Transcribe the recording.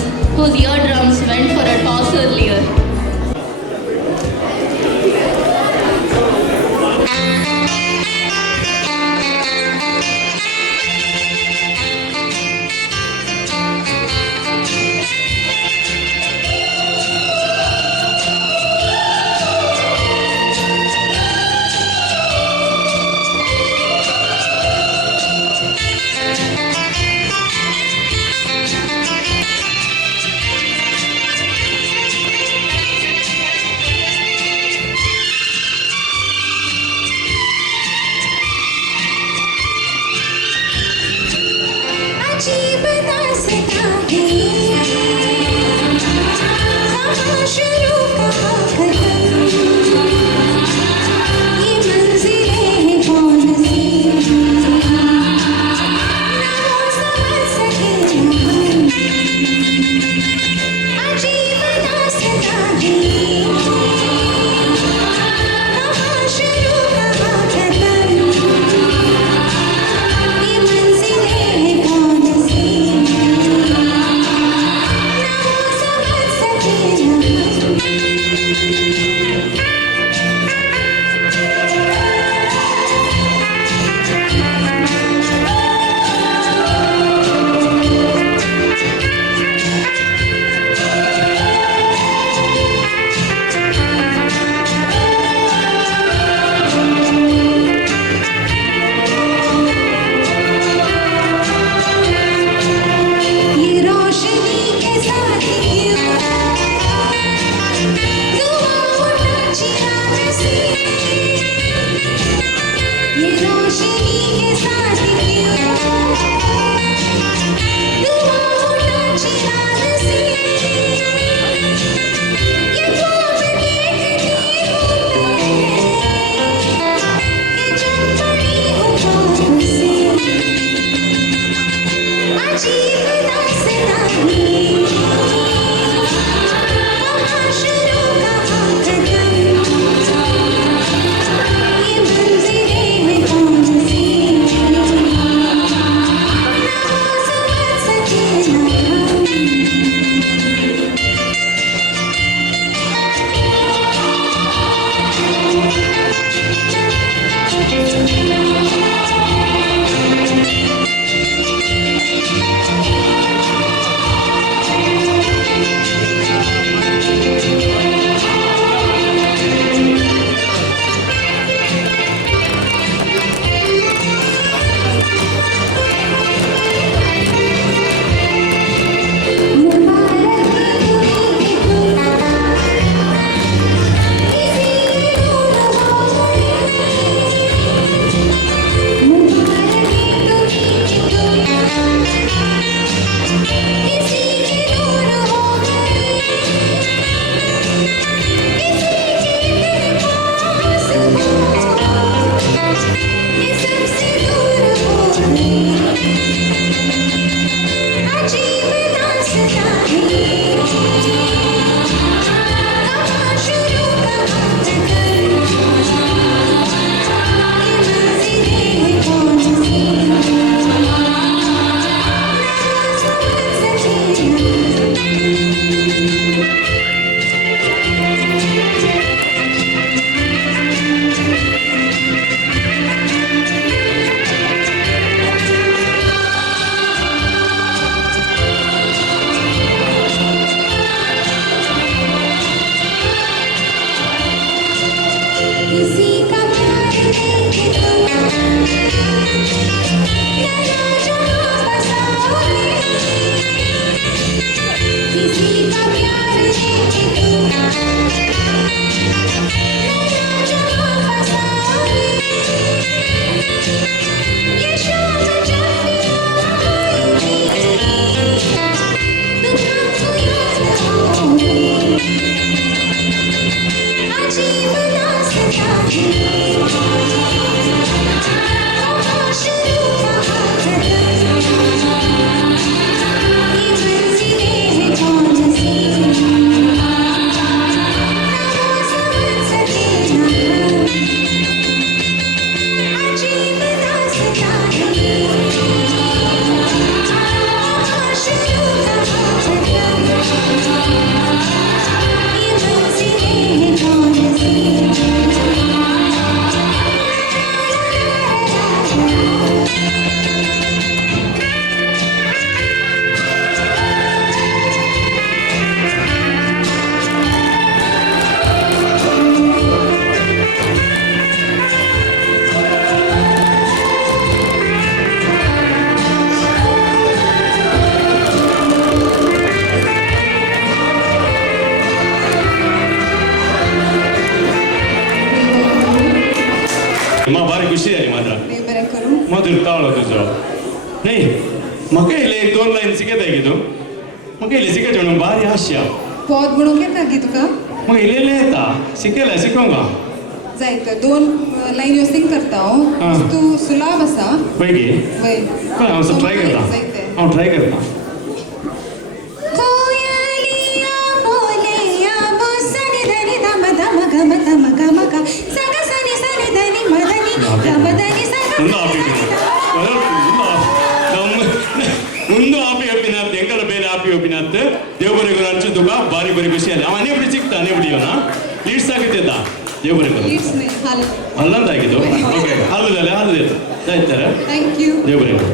Thomas, whose eardrums went for a toss earlier. अजीब दास्तां है, कहाँ शुरू कहाँ खत्म, ये मंजिलें हैं कौन सी, ना वो समझ सके ना हम। अजीब दास्तां है, कहाँ शुरू कहाँ खत्म, ये मंजिलें हैं कौन सी, ना वो समझ सके ना हम। ये रोशनी के साथ क्यों दुआ उठा चिराग से, ये रोशनी के साथ क्यों दुआ उठा चिराग से, ये ख्वाब देखती हूँ मैं, कि जब बड़ी हूँ ख्वाब से। अजीब दास्तां है, कहाँ शुरू कहाँ खत्म, ये मंजिलें हैं कौन सी, ना वो समझ सके ना हम। तुझो नाही म्हाका इले 2 लाईन सिकेत आयकितो म्हाका इले सिकेत म्हणून भारी हास्य पोत म्हणून येता गी तुका म्हाका इलेले येता सिकेला शिकोंगा जायत 2 लाईन सिंग करता हां. तू सुलाभ असा पैकी वय हांव ट्राय करता हांव ट्राय करता कोयलिया बोलेया वो सनि धनि धम धम गम धम गम ग सग सनि सनि धनि मदनि गम धनि सग ಮುಂದೆ ಮುಂದೆ ಆಪಿ ಒಪ್ಪಿನತ್ತೆ ಎಂಕಲ ಬೇರೆ ಆಪಿ ಒಪ್ಪಿನತ್ತೆ ದೇವರಿಗೆ ಹಂಚುದುಗ ಬಾರಿ ಬಾರಿ ಖುಷಿ ಅಲ್ಲ ಅವನೇ ಬಿಡಿ ಸಿಕ್ತಾ ಅನೇ ಬಿಡಿಯೋಣ ಲೀಡ್ಸ್ ಆಗಿದ್ದೆದ ದೇವರಿಗೆ लीड्स नाही हाल ಅಲ್ಲಂದಾಗಿದ್ದು ಓಕೆ ಹಾಲದಲ್ಲ ಹಾಲದ ಆಯ್ತಾರೆ थँक यू ದೇವರಿಗೆ